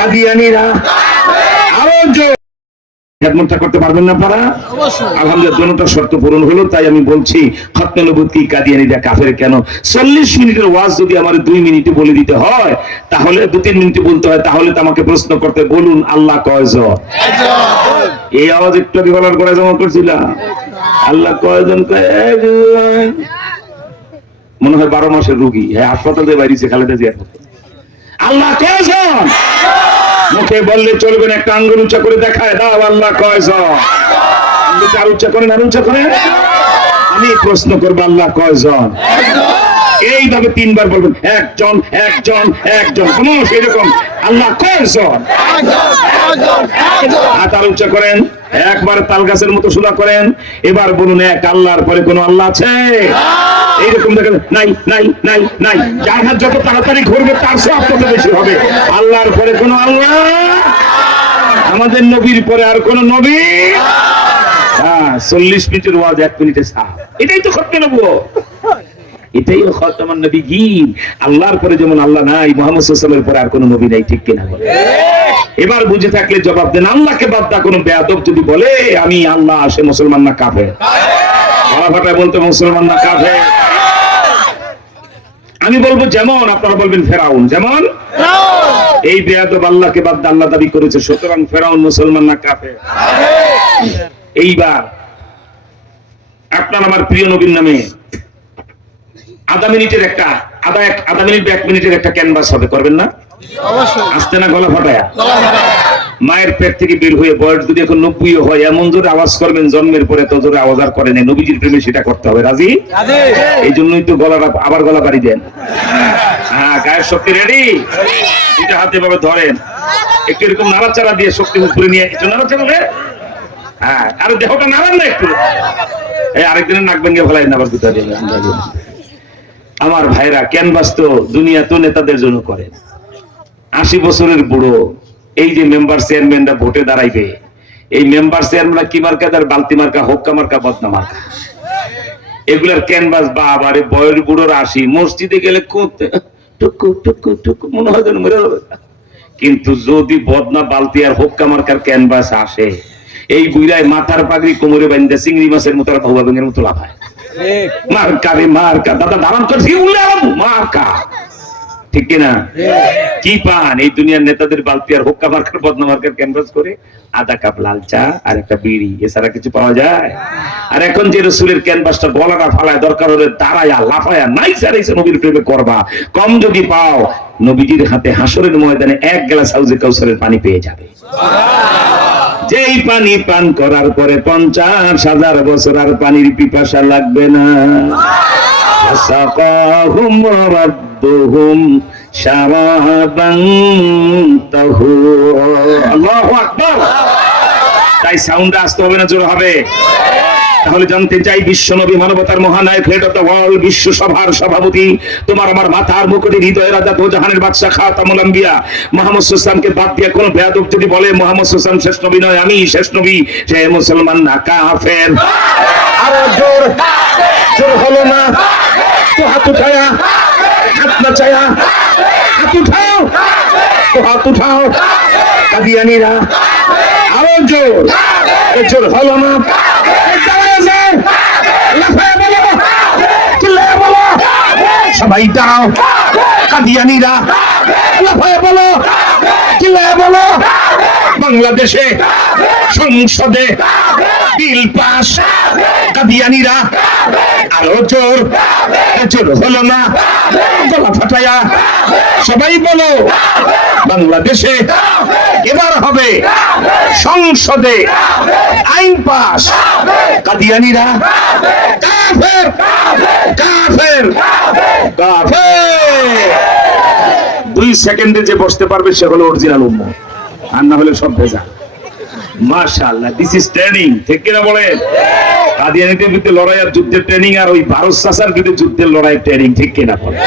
কাদিয়ানীরা আরো জোর খেদমতটা করতে পারবেন না আপনারা? আলহামদুলিল্লাহ, দুটো শর্ত পূরণ হলো। তাই আমি বলছি, খতমে নবুয়ত কি কাদিয়ানীরা কাফের কেন? 40 মিনিটের ওয়াজ যদি আমার 2 মিনিটে বলে দিতে হয়, তাহলে 2-3 মিনিটে বলতে হয়, তাহলে তো আমাকে প্রশ্ন করতে, বলুন আল্লাহ কয়জন? এই আওয়াজ একটু আগে বলার পরে জমা করছিলাম, আল্লাহ কয়জন? মনে হয় 12 মাসের রোগী, হ্যাঁ, হাসপাতালে বাইরেছে খালেদা জিয়া। আল্লাহ কয়জন? মুখে বললে চলবে না, একটা আঙ্গুল উঁচা করে দেখায় দাও, আল্লাহ কয়জন? আর উচ্চা করেন, আর উচ্চা করেন। আমি প্রশ্ন করবো, আল্লাহ কয়জন? এইভাবে 3 বার বলবেন, একজন একজন একজন, এরকম আল্লাহ কয়জন? হাত উচ্চা করেন, একবার তাল গাছের মতো সোজা করেন। এবার বলুন, এক আল্লাহর পরে কোন আল্লাহ আছে? এইরকম দেখেন, নাই নাই নাই নাই। যার হাত যত তাড়াতাড়ি ঘুরবে তার সব তত বেশি হবে। আল্লাহর পরে কোন আল্লাহ? আমাদের নবীর পরে আর কোন নবী? 40 মিনিটের ওয়াজ 1 মিনিটে সাফ। এটাই তো খতমে নবুয়ত, এটাই খতমান নবিয়্যিন। আল্লাহর পরে যেমন আল্লাহ নাই, মুহাম্মদ সাল্লাল্লাহু আলাইহি ওয়াসাল্লামের পরে আর কোন নবী নাই, ঠিক কিনা বলেন? এবার বুঝে থাকলে জবাব দেন। আল্লাহকে বাদ দা কোন বেয়াদব যদি বলে আমি আল্লাহ, সে মুসলমান না কাফের? গলা ফাটায় বলতে মুসলমান না কাফের? আমি বলবো যেমন, আপনারা বলবেন ফেরাউন। যেমন এই বেয়াদব আল্লাহকে বাদ দা আল্লাহ দাবি করেছে, সুতরাং ফেরাউন মুসলমান না কাফের? এইবার আপনার আমার প্রিয় নবীর নামে আধা মিনিট বা 1 মিনিটের একটা ক্যানভাস হবে, করবেন না? আসতে না গলা ফাটায়া? মায়ের পেট থেকে বের হয়ে বয়স যদি এখন 90 হয়, এমন জোরে আওয়াজ করবেন, জন্মের পরে তো জোরে আওয়াজ আর করেন। নবীজির প্রেমে সেটা করতে হবে। রাজি? এই জন্যই তো গলাটা আবার গলা বাড়ি দেন। হ্যাঁ, গায়ের শক্তি রেডি? দুইটা হাতে ভাবে ধরেন, একটু এরকম নাড়াচাড়া দিয়ে শক্তি উপরে নিয়ে, একটু নাড়াচাড়া দেন। হ্যাঁ, আর দেহটা নাড়ান না একটু। এই আরেকদিনের নাক ভেঙে ফেলাই না আবার দুটা দিয়ে। আমার ভাইরা, ক্যানভাস তো দুনিয়া তো নেতাদের জন্য করে। 80 বছরের বুড়ো এই যে মেম্বার চেয়ারম্যানরা ভোটে দাঁড়াইবে, এই মেম্বার চেয়ারম্যানরা কি মার্কা? তার বালতি মার্কা, হোক্কা মার্কা, বদনা মার্কা। এগুলার ক্যানভাস বাবারে, বয়স বুড়োর 80, মসজিদে গেলে টুকু টুকু টুকু মনে হয় যেন মরে যাবে। কিন্তু যদি বদনা, বালতি আর হোক্কা মার্কার ক্যানভাস আসে, এই বুইরায় মাথার পাগড়ি কোমরে বান্ধে চিংড়ি মাছের মতো আর ভৌবা ব্যাঙের মতো লাফায়। মার্কা রে মার্কা, দাদা দাঁড়ান করছি, মার্কা, ঠিক কিনা? কি পান এই দুনিয়ার নেতাদের? বালতি আর হোক্কা মার্কার, বদনা মার্কার ক্যানভাস করে 1/2 কাপ লাল চা আর একটা বিড়ি, এছাড়া কিছু পাওয়া যায়? আর এখন যে রসুলের ক্যানভাসটা গলাটা ফালায়, দরকার হলে দাঁড়ায়া লাফায়া নাই চাইছে নবীর প্রেমে করবা। কম যদি পাও, নবীজির হাতে হাসরের ময়দানে 1 গ্লাস হাউজে কাউসারের পানি পেয়ে যাবে। যেই পানি পান করার পরে 50,000 বছর আর পানির পিপাসা লাগবে না। সাকাহুম রাব্বুহুম শারাবান তাহুরা। আল্লাহু আকবার। তাই সাউন্ড আসতে হবে না, জোর হবে? তাহলে জানতে চাই, বিশ্বনবী মানবতার মহানায়ক, হেড অফ দ্য ওয়ার্ল্ড, বিশ্ব সভার সভাপতি, তোমার আমার মাথার মুকুটে, হৃদয়ের রাজা, দোজাহানের বাদশা, খাতামুল আম্বিয়া মুহাম্মদ সাল্লাল্লাহু আলাইহি ওয়াসাল্লামকে বাদ দিয়ে কোন বেয়াদব যদি বলে মুহাম্মদ সাল্লাল্লাহু আলাইহি ওয়াসাল্লাম শেষ নবী নয়, আমি শেষ নবী, সে মুসলমান না কাফের। আরো জোর, জোর হলো না তো হাত উঠায়া, হাত নাচায়া, হাত উঠাও তো হাত উঠাও। কাদিয়ানীরা আরো জোর, জোর হলো না? সবাই দাও, কাদিয়ানীরা লাফায় বলো, চিল্লায় বলো, বাংলাদেশে সংসদে বিল পাস, কাদিয়ানীরা আরো জোর, জোর হলো না? গলা ফাটায়া সবাই বলো, বাংলাদেশে এবার হবে সংসদে আইন পাস, কাদিয়ানীরা কাফের কাফের কাফের। 2 সেকেন্ডে যে বসতে পারবে সে হলো অরিজিনাল উম্মত, আর না হলে সব ভেজা। মাশাআল্লাহ, দিস ইজ ট্রেনিং, ঠিক কিনা বলেন? কাদিয়ানীদের বিরুদ্ধে লড়াই আর যুদ্ধের ট্রেনিং, আর ওই ভারত চাচার বিরুদ্ধে যুদ্ধের লড়াই ট্রেনিং, ঠিক কিনা বলেন?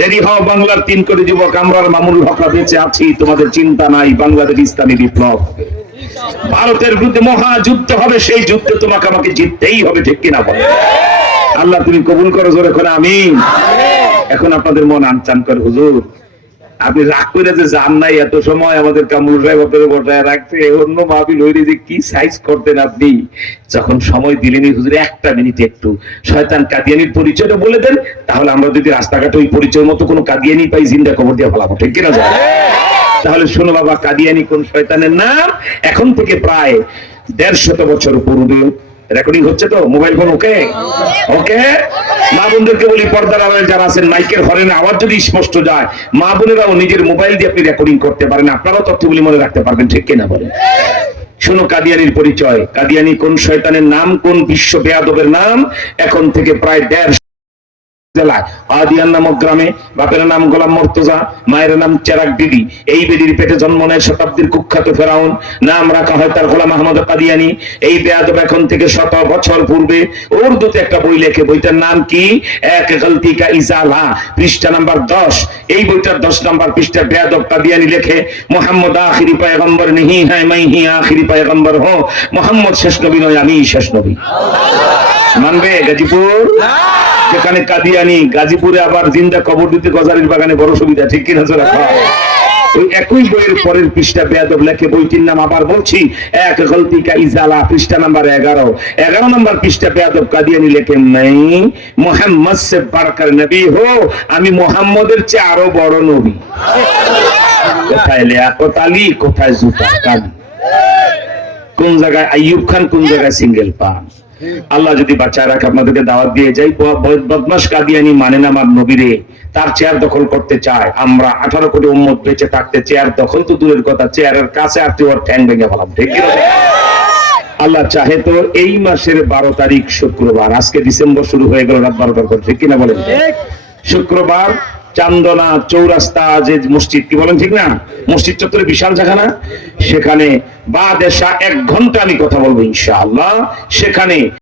রেডি হও বাংলার 3 কোটি যুবক, আমরা মামুনুল হকরা বেঁচে আছি, তোমাদের চিন্তা নাই, বাংলাদেশ ইসলামী বিপ্লব হবে, ভারতের বিরুদ্ধে মহাযুদ্ধ হবে, সেই যুদ্ধে তোমাকে আমাকে জিততেই হবে, ঠিক কিনা বলেন? আল্লাহ তুমি কবুল করো, জোরে করে আমিন। এখন আপনাদের মন আনচান করে, হুজুর আপনি রাগ করে যে যান নাই, এত সময় আমাদের কামরুল সাহেব আপনাদের বসায় রাখছে, অন্য মাহফিল হইলে যে কি সাইজ করতেন আপনি, যখন সময় দিলেনি হুজুর একটা মিনিট একটু শয়তান কাদিয়ানির পরিচয়টা বলে দেন, তাহলে আমরা যদি রাস্তাঘাটে ওই পরিচয় মতো কোনো কাদিয়ানি পাই জিন্দা কবর দিয়ে ফেলাবো, ঠিক কিনা যায়? তাহলে শোনো বাবা, কাদিয়ানি কোন শয়তানের নাম? এখন থেকে প্রায় 150 বছর পূর্বে, রেকর্ডিং হচ্ছে তো, মোবাইল ফোন ওকে ওকে, মা বোনদেরকে বলি, পর্দার আড়ালে যারা আছেন, মাইকের হরেন আওয়াজ যদি স্পষ্ট যায়, মা বোনেরাও নিজের মোবাইল দিয়ে আপনি রেকর্ডিং করতে পারেন, আপনারাও তথ্যগুলি মনে রাখতে পারবেন, ঠিক কিনা বলেন? শোনো কাদিয়ানির পরিচয়, কাদিয়ানি কোন শয়তানের নাম, কোন বিশ্ব বেয়াদবের নাম? এখন থেকে প্রায় 150 জেলায় আদিয়ান নামক গ্রামে বাপের নাম গোলাম মুর্তজা, মায়ের নাম চেরাক বিবি, এই বেদির পেটে জন্ম নেয় শতাব্দীর কুখ্যাত ফেরাউন, নাম রাখা হয় তার গোলাম আহমদ কাদিয়ানি। এই বেয়াদব এখন থেকে 100 বছর পূর্বে উর্দুতে একটা বই লেখে, বইটার নাম কি? এক গলতি কা ইজালা, পৃষ্ঠা নাম্বার 10। এই বইটার 10 নাম্বার পৃষ্ঠা বেয়াদব কাদিয়ানি লেখে, মোহাম্মদ আখিরি পয়গম্বর नहीं है, मैं ही आखिरी पैगंबर हूं, মোহাম্মদ শেষ নবী নয়, আমি শেষ নবী। মানবে গাজীপুর? যেখানে কাদিয়ানি, গাজীপুরে আবার জিন্দা কবর দিতে গজারির বাগানে বড় সুবিধা, ঠিক কিনা জোরা? ওই একই বইয়ের পরের পৃষ্ঠা বেয়াদব লেখে, বইটির নাম আবার বলছি, এক গলতি কা ইজালা, পৃষ্ঠা নাম্বার 11 নম্বর পৃষ্ঠা বেয়াদব কাদিয়ানি লেখে, নাই মোহাম্মদ সে বাড়কার নবী হো, আমি মোহাম্মদের চেয়ে আরো বড় নবী। কোথায় লিয়াকত আলী, কোথায় জুতার কালি? কোন জায়গায় আইয়ুব খান, কোন জায়গায় সিঙ্গেল পান? আল্লাহ যদি বাঁচায় রাখে, আপনাদেরকে দাওয়াত দিয়ে যাই, বদমাশ কাদিয়ানি মানে না আমার নবীরে, তার চেয়ার দখল করতে চায়। আমরা 18 কোটি উম্মত বেঁচে থাকতে চেয়ার দখল তো দূরের কথা, চেয়ারের কাছে আর ওর ঠ্যাং ভেঙে ফেলাম, ঠিক কি? আল্লাহ চাহে তো এই মাসের 12 তারিখ শুক্রবার, আজকে ডিসেম্বর শুরু হয়ে গেল রাত 12টার পর, ঠিক কিনা বলেন? শুক্রবার চান্দনা চৌরাস্তা যে মসজিদ, কি বলেন ঠিক না, মসজিদ চত্বরে বিশাল জায়গা না, সেখানে বাদ এশা 1 ঘন্টা আমি কথা বলবো ইনশাআল্লাহ। সেখানে